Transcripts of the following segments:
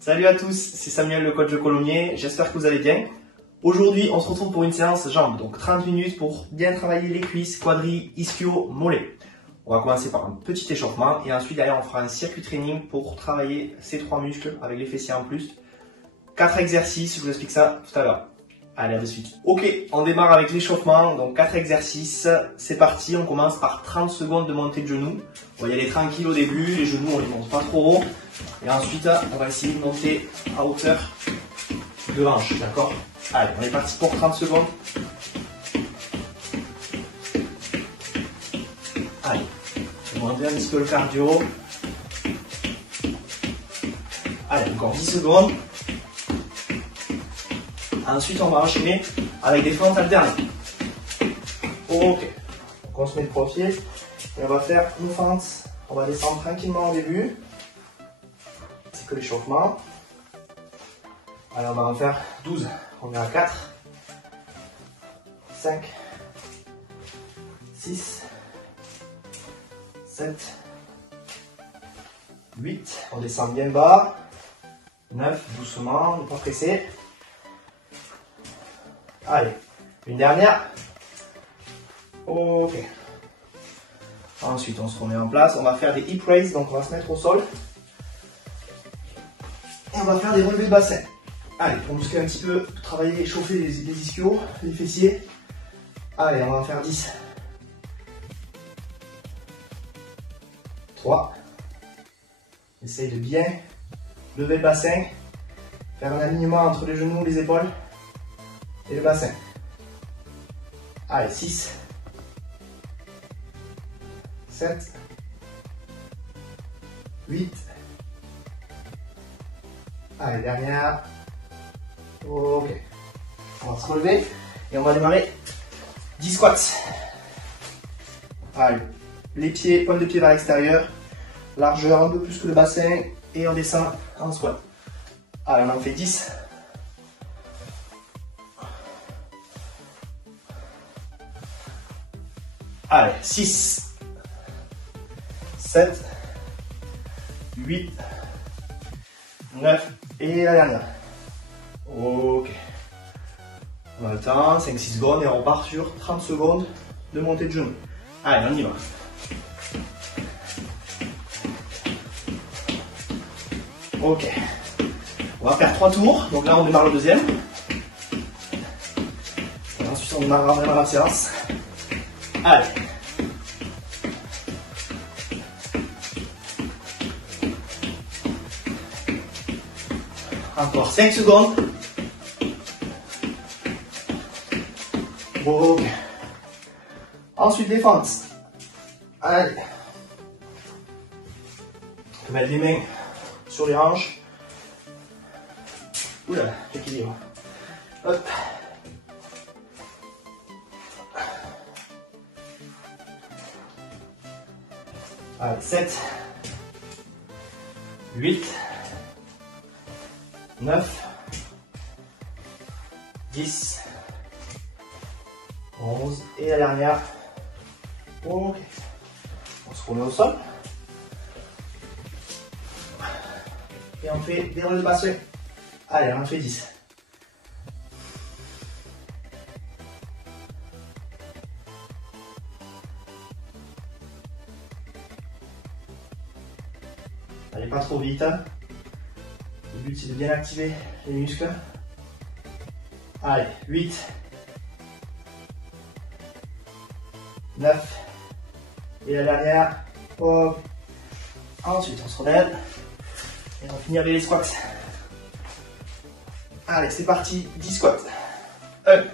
Salut à tous, c'est Samuel le coach de Colomiers, j'espère que vous allez bien. Aujourd'hui on se retrouve pour une séance jambes, donc 30 minutes pour bien travailler les cuisses, quadris, ischio, mollets. On va commencer par un petit échauffement et ensuite derrière on fera un circuit training pour travailler ces trois muscles avec les fessiers en plus. 4 exercices, je vous explique ça tout à l'heure. Allez, à de suite. Ok, on démarre avec l'échauffement, donc 4 exercices, c'est parti, on commence par 30 secondes de montée de genoux. On va y aller tranquille au début, les genoux on les monte pas trop haut. Et ensuite, on va essayer de monter à hauteur de hanche, d'accord? Allez, on est parti pour 30 secondes. Allez, on va monter un petit peu le cardio. Allez, encore 10 secondes. Ensuite, on va enchaîner avec des fentes alternées. Ok, donc on se met de profil et on va faire une fente. On va descendre tranquillement au début. C'est que l'échauffement. Alors, on va en faire 12. On est à 4, 5, 6, 7, 8. On descend bien bas. 9, doucement, on n'est pas pressé. Allez, une dernière. Ok. Ensuite, on se remet en place. On va faire des hip raises, donc on va se mettre au sol. Et on va faire des relevés de bassin. Allez, pour muscler un petit peu, travailler, chauffer les ischios, les fessiers. Allez, on va en faire 10. 3. Essaye de bien lever le bassin. Faire un alignement entre les genoux, les épaules et le bassin. Allez, 6. 7. 8. Allez, dernière. Ok. On va se relever et on va démarrer 10 squats. Allez, les pieds, pointe de pied vers l'extérieur. Largeur un peu plus que le bassin et on descend en squat. Allez, on en fait 10. Allez, 6, 7, 8, 9 et la dernière. Ok. On a le temps, 5-6 secondes et on repart sur 30 secondes de montée de genoux. Allez, on y va. Ok. On va faire 3 tours. Donc là, on démarre le deuxième. Et ensuite, on démarrera vraiment la séance. Allez. Encore 5 secondes. Ok. Ensuite, les fentes. Allez. On peut mettre les mains sur les hanches. Oula, équilibre. Hop. Allez, 7, 8, 9, 10, 11 et la dernière. Ok. On se remet au sol. Et on fait des relevés de bassin. Allez, on en fait 10. Allez, pas trop vite. Le but c'est de bien activer les muscles. Allez, 8, 9 et la dernière. Hop. Ensuite, on se relève et on finit avec les squats. Allez, c'est parti, 10 squats. 1,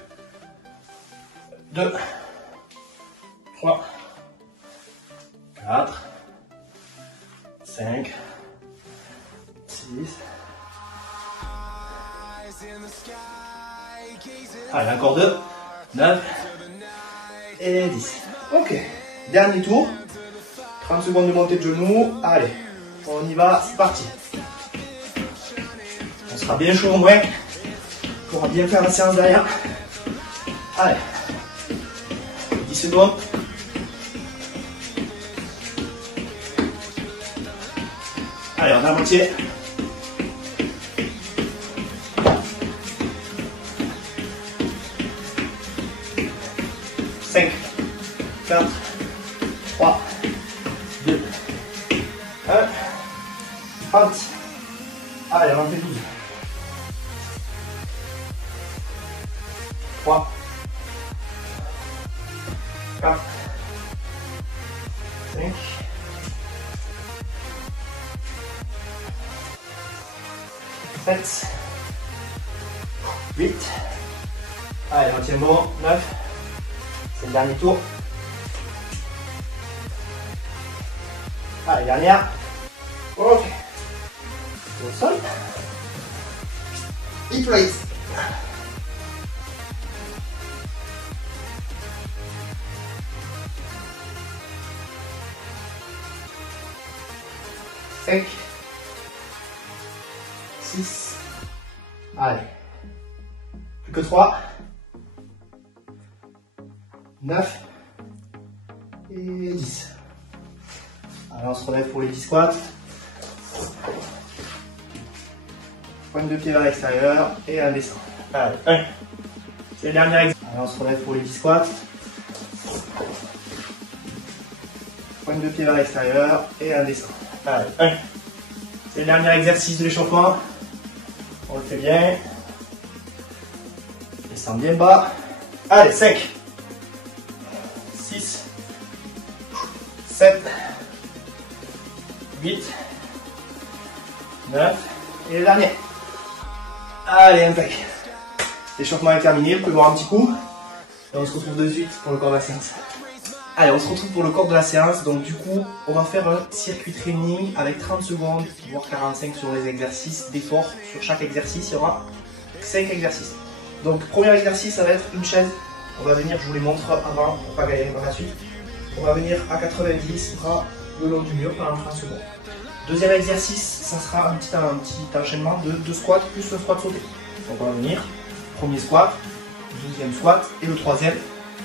2, 3, 4, 5, 6. Allez, encore 2, 9 et 10. Ok, dernier tour. 30 secondes de montée de genoux. Allez, on y va, c'est parti. On sera bien chaud au moins. On pourra bien faire la séance derrière. Allez, 10 secondes. Allez, on a la moitié. 1. Pente. Allez, on en fait 12. 3. 4. 5. 7. 8. Allez, on tient bon. 9. C'est le dernier tour. Allez, dernière. Ok. Au sol. Hip raise. Cinq. 6. Allez. Plus que 3. 9. Et 10. Alors on se relève pour les 10 squats. Pointe de pied vers l'extérieur et un descend. Allez, 1. C'est le dernier exercice. Alors on se relève pour les 10 squats. Pointe de pied vers l'extérieur et un descend. Allez, 1. C'est le dernier exercice de l'échauffement. On le fait bien. Descend bien bas. Allez, 5. 6. 7. 8. 9. Et le dernier. Allez, impec. L'échauffement est terminé, vous pouvez boire un petit coup. Et on se retrouve de suite pour le corps de la séance. Allez, on se retrouve pour le corps de la séance. Donc du coup, on va faire un circuit training avec 30 secondes, voire 45 sur les exercices d'effort. Sur chaque exercice, il y aura 5 exercices. Donc premier exercice, ça va être une chaise. On va venir, je vous les montre avant pour pas galérer par la suite. On va venir à 90 bras le long du mur pendant 30 secondes. Deuxième exercice, ça sera un petit enchaînement de 2 squats plus un squat sauté. Donc on va venir, premier squat, deuxième squat et le troisième,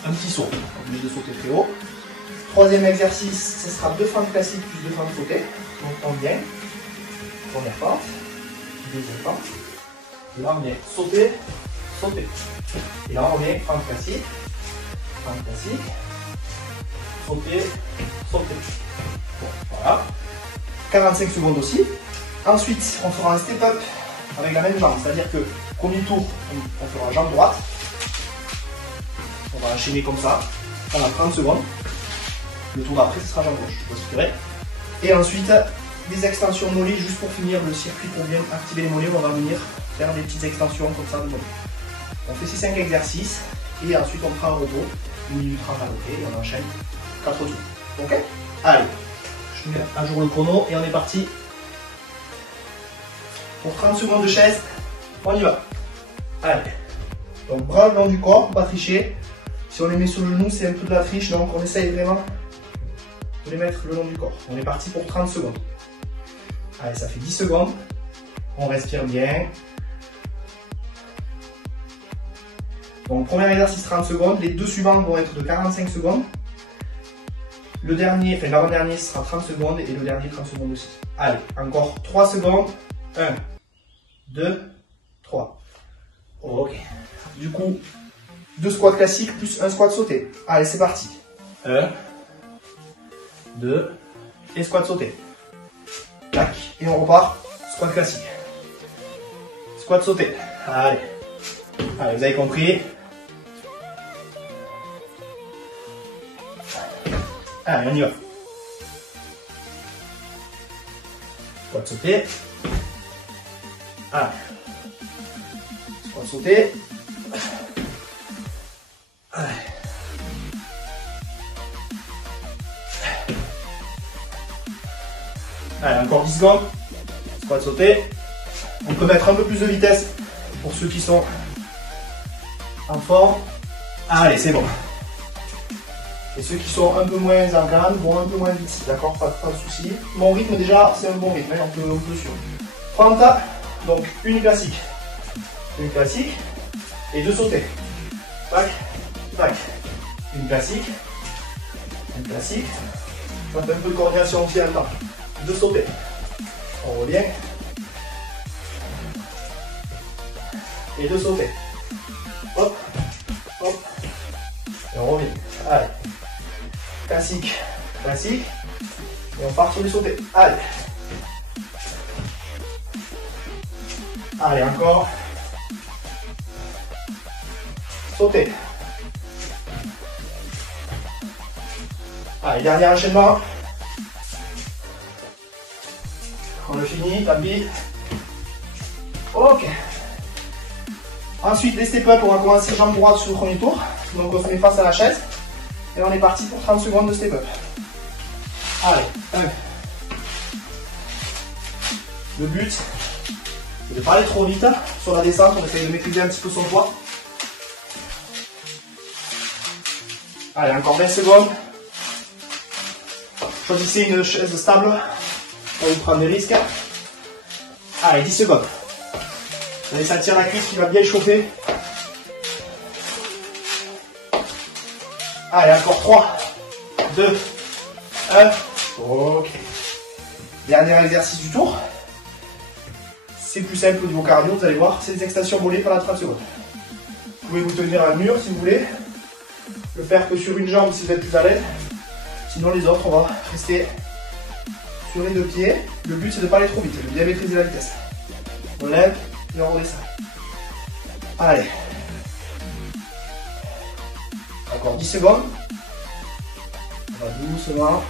un petit saut. Obligé de sauter très haut. Troisième exercice, ce sera 2 fentes classiques plus 2 fentes sautées. Donc on vient, première fente, deuxième fente. Et là on vient sauter, sauter. Et là on vient fente classique, sauter, sauter. Bon, voilà. 45 secondes aussi. Ensuite, on fera un step-up avec la même jambe. C'est-à-dire que premier tour, on fera jambe droite. On va enchaîner comme ça pendant 30 secondes. Le tour d'après, ce sera jambe gauche. Je vous expliquerai. Et ensuite, des extensions mollets juste pour finir le circuit pour bien activer les mollets. On va venir faire des petites extensions comme ça de mollets. On fait ces 5 exercices et ensuite on fera un repos. 1 minute 30 à côté et on enchaîne 4 tours. Ok? Allez. Je mets à jour le chrono et on est parti pour 30 secondes de chaise. On y va. Allez. Donc bras le long du corps, pour pas tricher. Si on les met sur le genou, c'est un peu de la triche, donc on essaye vraiment de les mettre le long du corps. On est parti pour 30 secondes. Allez, ça fait 10 secondes. On respire bien. Donc premier exercice 30 secondes. Les deux suivants vont être de 45 secondes. Le dernier, enfin l'avant-dernier sera 30 secondes et le dernier 30 secondes aussi. Allez, encore 3 secondes. 1, 2, 3. Ok. Du coup, 2 squats classiques plus un squat sauté. Allez, c'est parti. 1, 2 et squat sauté. Tac. Et on repart. Squat classique. Squat sauté. Allez. Allez, vous avez compris. Allez, on y va. Squat sauté. Allez. Squat sauté. Allez. Allez, encore 10 secondes. Squat sauté. On peut mettre un peu plus de vitesse pour ceux qui sont en forme. Allez, c'est bon. Et ceux qui sont un peu moins en gamme vont un peu moins vite. D'accord, pas de souci. Mon rythme déjà, c'est un bon rythme. Hein, on peut suivre. Fanta, donc une classique et 2 sautés. Tac, tac. Une classique. On fait un peu de coordination aussi en même temps. 2 sautés. On revient. Et 2 sautés. Hop, hop. Et on revient. Allez. Classique. Et on part sur les sautés. Allez. Allez, encore. Sauter. Allez, dernier enchaînement. On le finit, tant pis. Ok. Ensuite, les step-up, on va commencer jambe droite sur le premier tour. Donc on se met face à la chaise. Et on est parti pour 30 secondes de step-up. Allez, 1. Le but, c'est de ne pas aller trop vite. Sur la descente, on essaye de maîtriser un petit peu son poids. Allez, encore 20 secondes. Choisissez une chaise stable. On va vous prendre des risques. Allez, 10 secondes. Vous allez sentir la cuisse qui va bien chauffer. Allez, encore 3, 2, 1. Ok. Dernier exercice du tour. C'est plus simple au niveau cardio, vous allez voir. C'est des extensions mollets pendant 30 secondes. Vous pouvez vous tenir à un mur si vous voulez. Le faire que sur une jambe si vous êtes plus à l'aise. Sinon, les autres, on va rester sur les deux pieds. Le but, c'est de ne pas aller trop vite, de bien maîtriser la vitesse. On lève et on redescend. Allez. Encore 10 secondes. On va doucement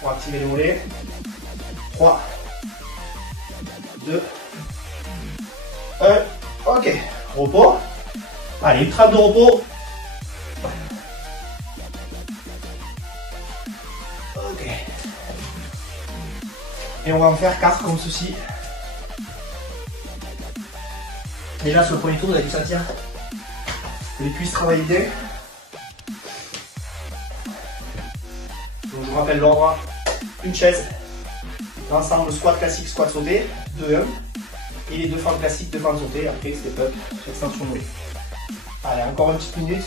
pour activer les mollets. 3, 2, 1. Ok. Repos. Allez, une trappe de repos. Ok. Et on va en faire 4 comme ceci. Déjà sur le premier tour, vous avez dû sentir que les cuisses travaillent bien. Donc je vous rappelle l'ordre, une chaise, l'ensemble squat classique, squat sauté, 2-1, et les deux fentes classiques, deux fentes sautées, après step up, extension mollets. Allez, encore une petite minute.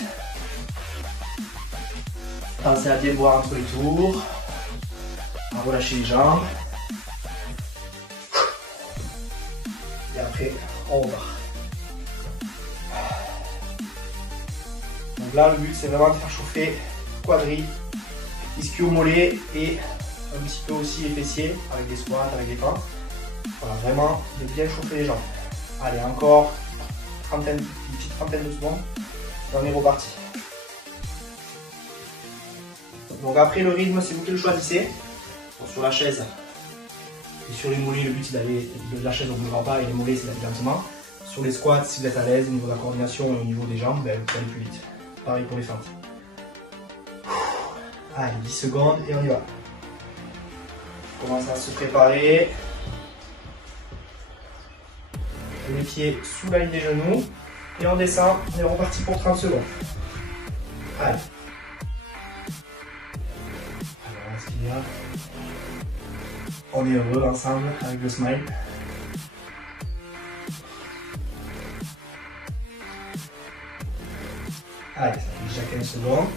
Pensez à bien boire entre les tours, à relâcher les jambes. Et après, on repart. Donc là, le but, c'est vraiment de faire chauffer quadri, ischio-mollet et un petit peu aussi les fessiers avec des squats, avec des fentes. Voilà, vraiment de bien chauffer les jambes. Allez, encore une petite trentaine de secondes et on est reparti. Donc après le rythme, c'est vous qui le choisissez. Donc, sur la chaise et sur les mollets, le but c'est d'aller de la chaise on ne bougera pas et les mollets c'est d'aller lentement. Sur les squats, si vous êtes à l'aise au niveau de la coordination et au niveau des jambes, ben, vous allez plus vite. Pareil pour les fentes. Allez, 10 secondes et on y va. On commence à se préparer. Les pieds sous la ligne des genoux. Et on descend. On est reparti pour 30 secondes. Allez. Alors, est-ce qu'il y a... On est heureux ensemble avec le smile. Allez, ça fait déjà 15 secondes.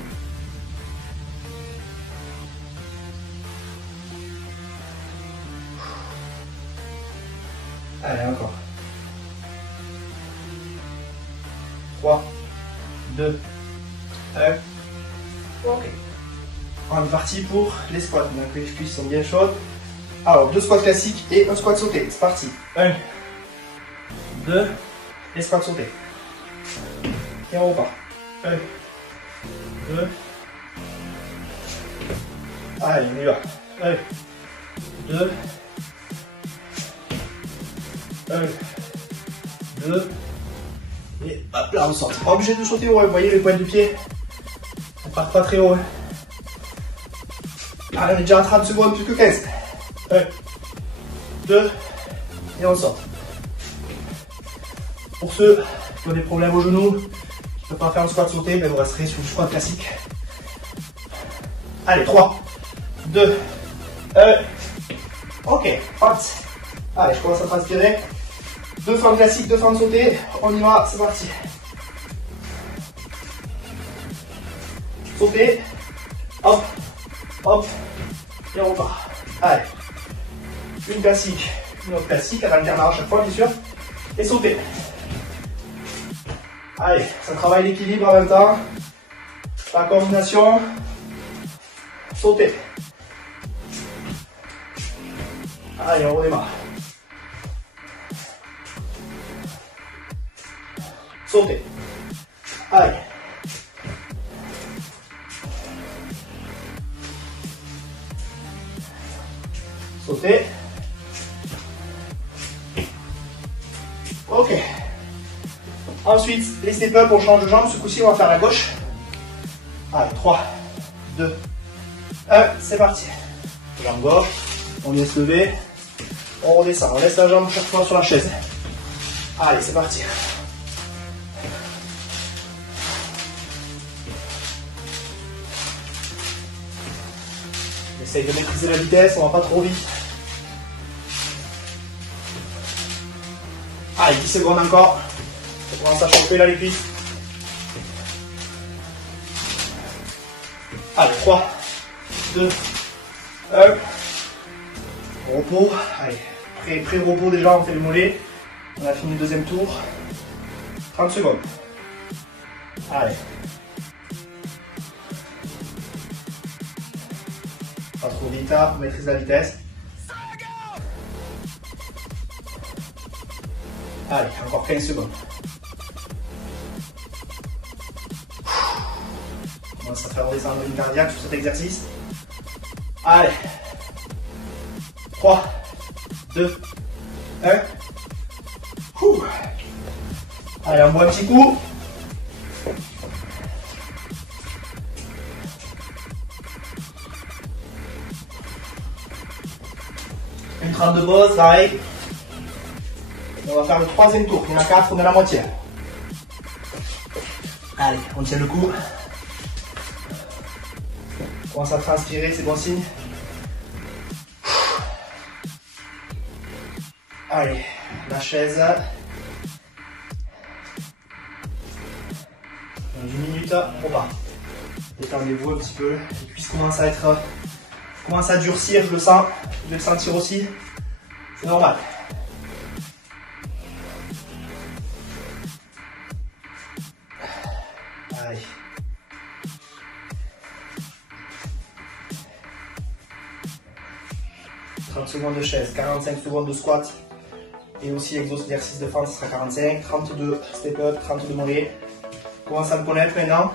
Allez, encore. 3, 2, 1. Ok. On est parti pour les squats. Donc les cuisses sont bien chaudes. Alors, 2 squats classiques et un squat sauté. C'est parti. 1, 2, et squat sauté. Et on repart. 1, 2. Allez, on y va. 1, 2. 1, 2. Et hop là, on sort. Pas obligé de sauter haut, vous voyez les pointes du pied. On part pas très haut. Allez, on est déjà à 30 secondes, plus que 15. 1, 2, et on sort. Pour ceux qui ont des problèmes aux genoux, qui ne peuvent pas faire un squat sauté, ben vous resterez sur le squat classique. Allez, 3, 2, 1. Ok, hop. Allez, je commence à transpirer. 2 fentes classiques, 2 fentes sautées. On y va, c'est parti. Sauter. Hop, hop. Et on repart. Allez. Une classique, une autre classique, à l'alternance à chaque fois, bien sûr. Et sauter. Allez, ça travaille l'équilibre en même temps. La coordination. Sauter. Allez, on redémarre. Sautez. Allez. Sautez. Ok. Ensuite, les step-up, on change de jambe. Ce coup-ci, on va faire la gauche. Allez, 3, 2, 1, c'est parti. Jambe gauche, on vient se lever, on redescend, on laisse la jambe chaque fois sur la chaise. Allez, c'est parti. On essaye de maîtriser la vitesse, on va pas trop vite. Allez, 10 secondes encore. On commence à chauffer là les cuisses. Allez, 3, 2, 1. Repos. Allez, pré-repos déjà, on fait le mollet. On a fini le deuxième tour. 30 secondes. Allez. Pas trop vite, hein, on maîtrise la vitesse. Allez, encore 15 secondes. On commence à faire redescendre une cardiaque sur cet exercice. Allez. 3, 2, 1. Allez, on boit un petit coup. Une trempe de pause, pareil. On va faire le troisième tour. Il y en a 4, on est à la moitié. Allez, on tient le coup. On commence à transpirer, c'est bon signe. Allez, la chaise. Dans 10 minutes, on part. Détendez-vous un petit peu. Les cuisses commencent à durcir, je le sens. Je vais le sentir aussi. C'est normal. Allez. « 30 secondes de chaise, 45 secondes de squat et aussi exercice de fente, ce sera 45, 32 step-up, 32 mollets. Commencez à me connaître maintenant.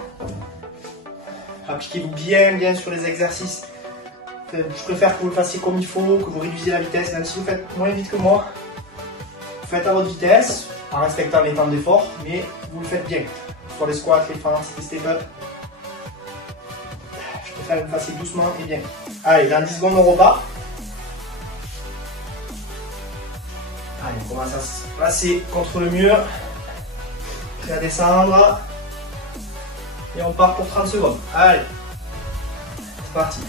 Appliquez-vous bien sur les exercices. Je préfère que vous le fassiez comme il faut, que vous réduisiez la vitesse, même si vous faites moins vite que moi. Vous faites à votre vitesse, en respectant les temps d'effort, mais vous le faites bien. Sur les squats, les fentes, les step-up. Je préfère que vous le fassiez doucement et bien. Allez, dans 10 secondes, on repart. Allez, on commence à se placer contre le mur. Prêt à descendre. Et on part pour 30 secondes. Allez, c'est parti.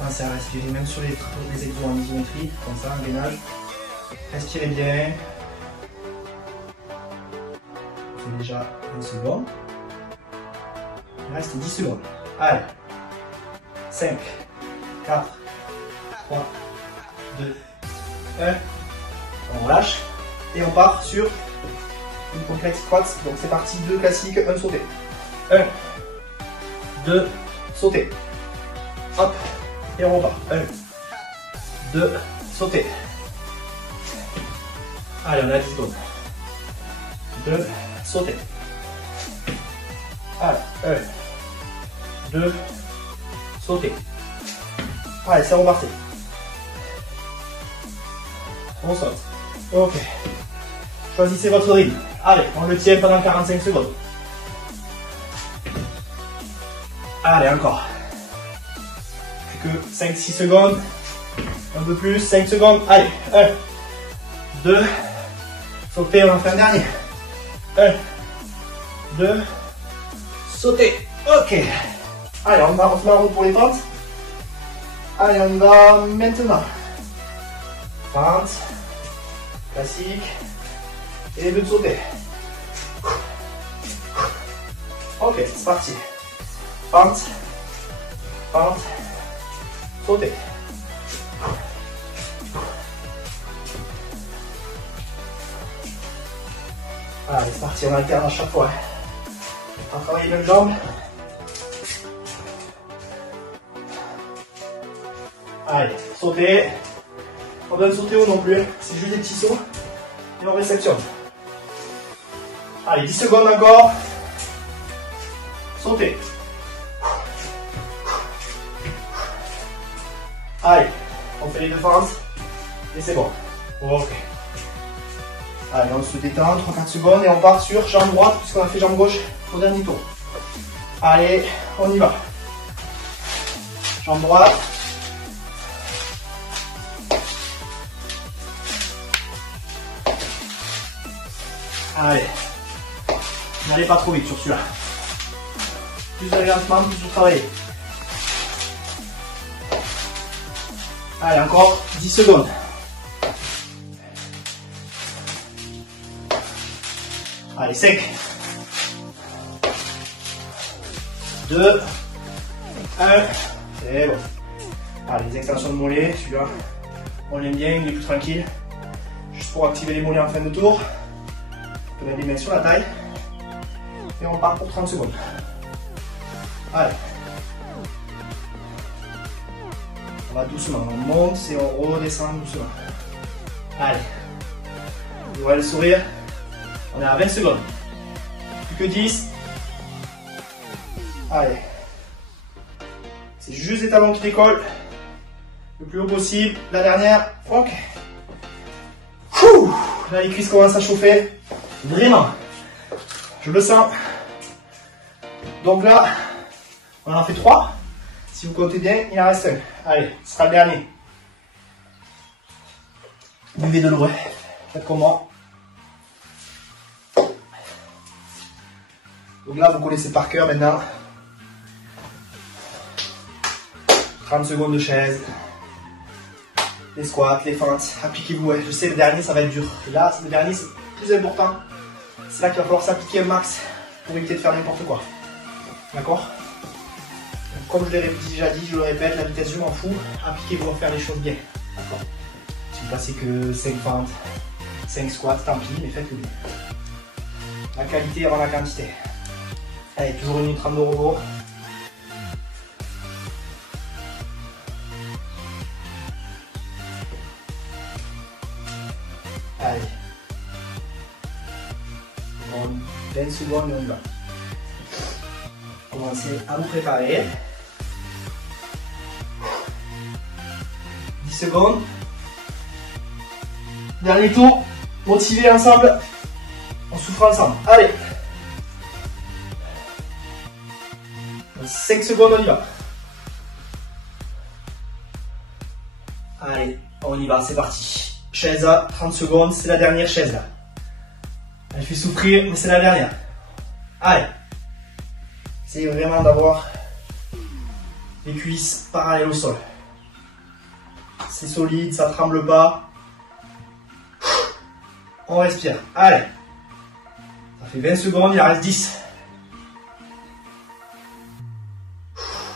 Pensez à respirer même sur les exos en isométrie, comme ça, en gainage. Respirez bien. On fait déjà 1 seconde. Il reste 10 secondes. Allez. 5, 4, 3, 2, 1. On relâche. Et on part sur une complète squat. Donc c'est parti, 2 classiques, 1 sauté. 1, 2, sauté. Hop. Et on repart. 1, 2, sauter. Allez, on a 10 secondes. 2, sauter. Allez, 1, 2, sauter. Allez, c'est reparti. On saute. Ok. Choisissez votre rythme. Allez, on le tient pendant 45 secondes. Allez, encore. Que 5-6 secondes, un peu plus, 5 secondes, allez, 1, 2, sauter, on en fait un dernier, 1, 2, sauter, ok, allez, on se met en route pour les pentes, allez, on y va maintenant, pente, classique, et les deux de sauter, ok, c'est parti, pente, pente, sauter. Allez, c'est parti, on alterne à chaque fois. On va travailler les mêmes jambes. Allez, sauter. On donne sauter haut non plus. C'est juste des petits sauts. Et on réceptionne. Allez, 10 secondes encore. Sauter. Allez, on fait les deux fentes. Et c'est bon. Ok. Allez, on se détend, 3-4 secondes et on part sur jambe droite puisqu'on a fait jambe gauche au dernier tour. Allez, on y va. Jambe droite. Allez. N'allez pas trop vite sur celui-là. Plus d'agencement, plus vous travaillez. Allez, encore 10 secondes. Allez, 5, 2, 1, c'est bon. Allez, les extensions de mollets, celui-là, on l'aime bien, il est plus tranquille. Juste pour activer les mollets en fin de tour. On met les mains sur la taille. Et on part pour 30 secondes. Allez. On va doucement, on monte et on redescend doucement. Allez. Vous voyez le sourire. On est à 20 secondes. Plus que 10. Allez. C'est juste les talons qui décollent. Le plus haut possible. La dernière. Ok. Là, les cuisses commencent à chauffer. Vraiment. Je le sens. Donc là, on en fait 3. Si vous comptez bien, il en reste un. Allez, ce sera le dernier. Buvez de l'eau. Faites comme moi. Donc là, vous connaissez par cœur maintenant. 30 secondes de chaise. Les squats, les feintes. Appliquez-vous. Je sais, le dernier, ça va être dur. Et là, le dernier, c'est plus important. C'est là qu'il va falloir s'appliquer un max pour éviter de faire n'importe quoi. D'accord? Comme je l'ai déjà dit, je le répète, la vitesse, je m'en fous. Appliquez-vous à faire les choses bien. D'accord? Si vous passez que 5 feintes, 5 squats, tant pis, mais faites-le bien. La qualité avant la quantité. Allez, toujours une minute 30 de repos. Allez. Bon, 20 secondes et on y va. Commencez à vous préparer. 10 secondes. Dernier tour. Motivés ensemble. On souffre ensemble. Allez. 5 secondes, on y va. Allez, on y va, c'est parti. Chaise à 30 secondes, c'est la dernière chaise là. Elle fait souffrir, mais c'est la dernière. Allez. Essayez vraiment d'avoir les cuisses parallèles au sol. C'est solide, ça ne tremble pas. On respire. Allez. Ça fait 20 secondes, il en reste 10.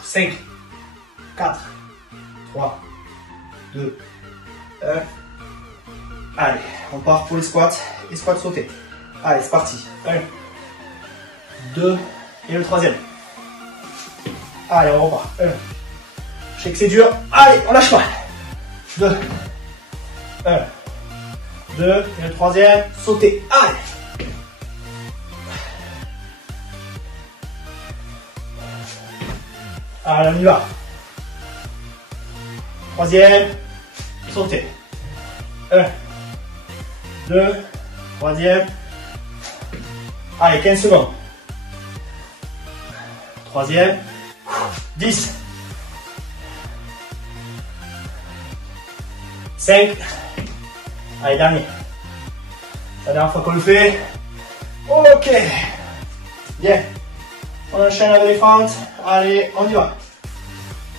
5, 4, 3, 2, 1. Allez, on part pour les squats. Les squats sautés. Allez, c'est parti. 1, 2, et le troisième. Allez, on repart. 1. Je sais que c'est dur. Allez, on lâche pas. 2, 1, 2, et le troisième. Sauter. Allez. Allez, on y va. Troisième. Sauter. 1, 2, troisième. Allez, 15 secondes. Troisième. 10. 5. Allez, dernier. C'est la dernière fois qu'on le fait. Ok. Bien. On enchaîne avec les fentes. Allez, on y va.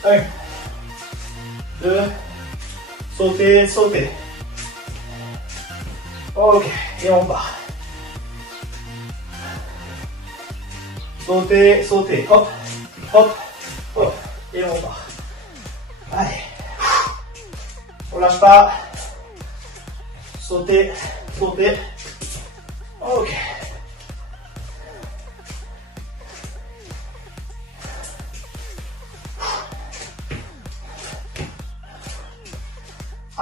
1, 2, sauter, sauter. Ok, et on part. Sauter, sauter. Hop, hop, hop. Et on part. Allez. On lâche pas. Sauter, sauter. Ok.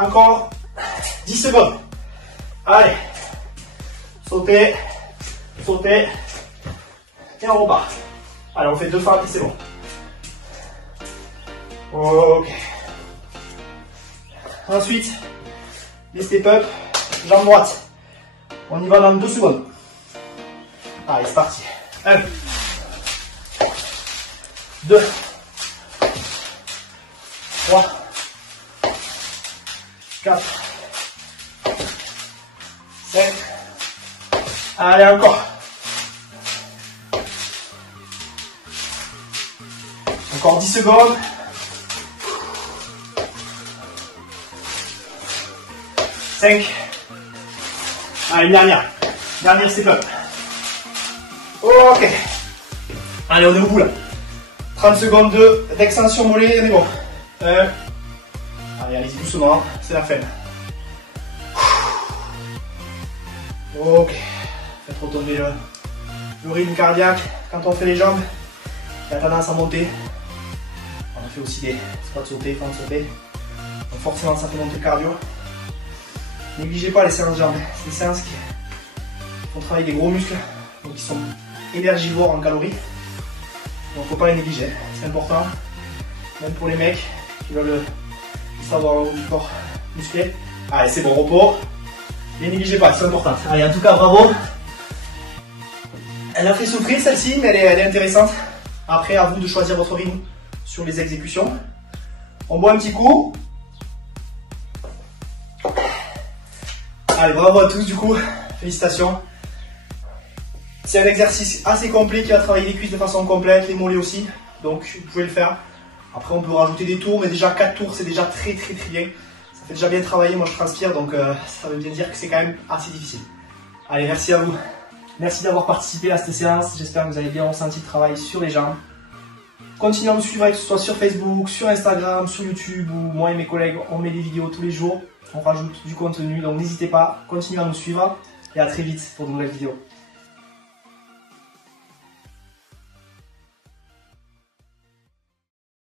Encore 10 secondes. Allez. Sautez. Sautez. Et on repart. Allez, on fait 2 fois et c'est bon. Ok. Ensuite, les step-up, jambe droite. On y va dans 2 secondes. Allez, c'est parti. 1, 2, 3, 4, 5. Allez, encore. Encore 10 secondes. 5. Allez, une dernière. Dernière step-up. Ok. Allez, on est au bout là. 30 secondes d'extension mollet, on est bon. Allez, allez-y doucement, c'est la fin. Ok. Faites retomber le rythme cardiaque. Quand on fait les jambes, il a tendance à monter. On fait aussi des squats sautés, fentes sautées. Donc forcément, ça fait monter le cardio. Négligez pas les séances jambes. C'est des séances qui font travailler des gros muscles, donc qui sont énergivores en calories. Donc faut pas les négliger, c'est important. Même pour les mecs qui veulent savoir du corps musclé. Allez, c'est bon, repos. Les négligez pas, c'est important. Allez, en tout cas, bravo. Elle a fait souffrir celle-ci, mais elle est intéressante. Après, à vous de choisir votre rythme sur les exécutions. On boit un petit coup. Allez, bravo à tous du coup, félicitations. C'est un exercice assez complet qui va travailler les cuisses de façon complète, les mollets aussi, donc vous pouvez le faire. Après on peut rajouter des tours, mais déjà 4 tours c'est déjà très bien. Ça fait déjà bien travailler, moi je transpire, donc ça veut bien dire que c'est quand même assez difficile. Allez, merci à vous. Merci d'avoir participé à cette séance, j'espère que vous avez bien ressenti le travail sur les jambes. Continuez à nous suivre, que ce soit sur Facebook, sur Instagram, sur YouTube, où moi et mes collègues on met des vidéos tous les jours. On rajoute du contenu, donc n'hésitez pas, continuez à nous suivre et à très vite pour de nouvelles vidéos.